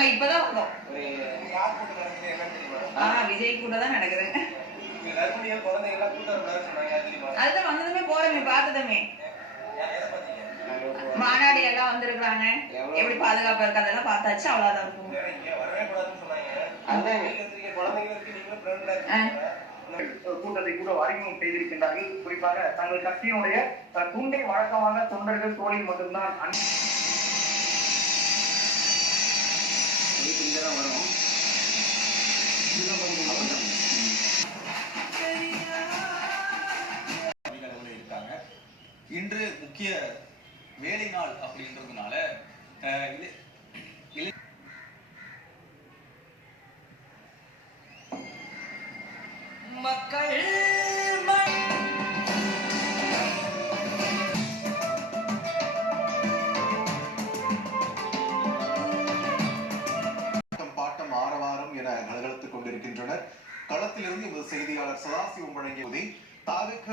நாங்க இப்பதான் வந்தோம். விஜய் கூட தான் நடக்குது. அதுதான் வந்ததுமே போறமே பார்த்ததுமே மாநாடு எல்லாம் வந்திருக்காங்க. எப்படி பாதுகாப்பா இருக்கு அதெல்லாம் பார்த்தாச்சு. அவ்வளவுதான் இருக்கும். கூட்டத்தை கூட அறிமுகம் செய்திருக்கின்றார்கள். குறிப்பாக தங்கள் கட்சியினுடைய துண்டை வழக்கமாக தொண்டர்கள் தோழில் மட்டும்தான் வரும். இன்று முக்கிய வேலை நாள் அப்படின்றதுனால மக்கள் பாட்டம் ஆரவாரம் என கலகலத்துக் கொண்டிருக்கின்றனர். களத்திலிருந்து செய்தியாளர் சதாசிவம் வழங்கியதை தாவிக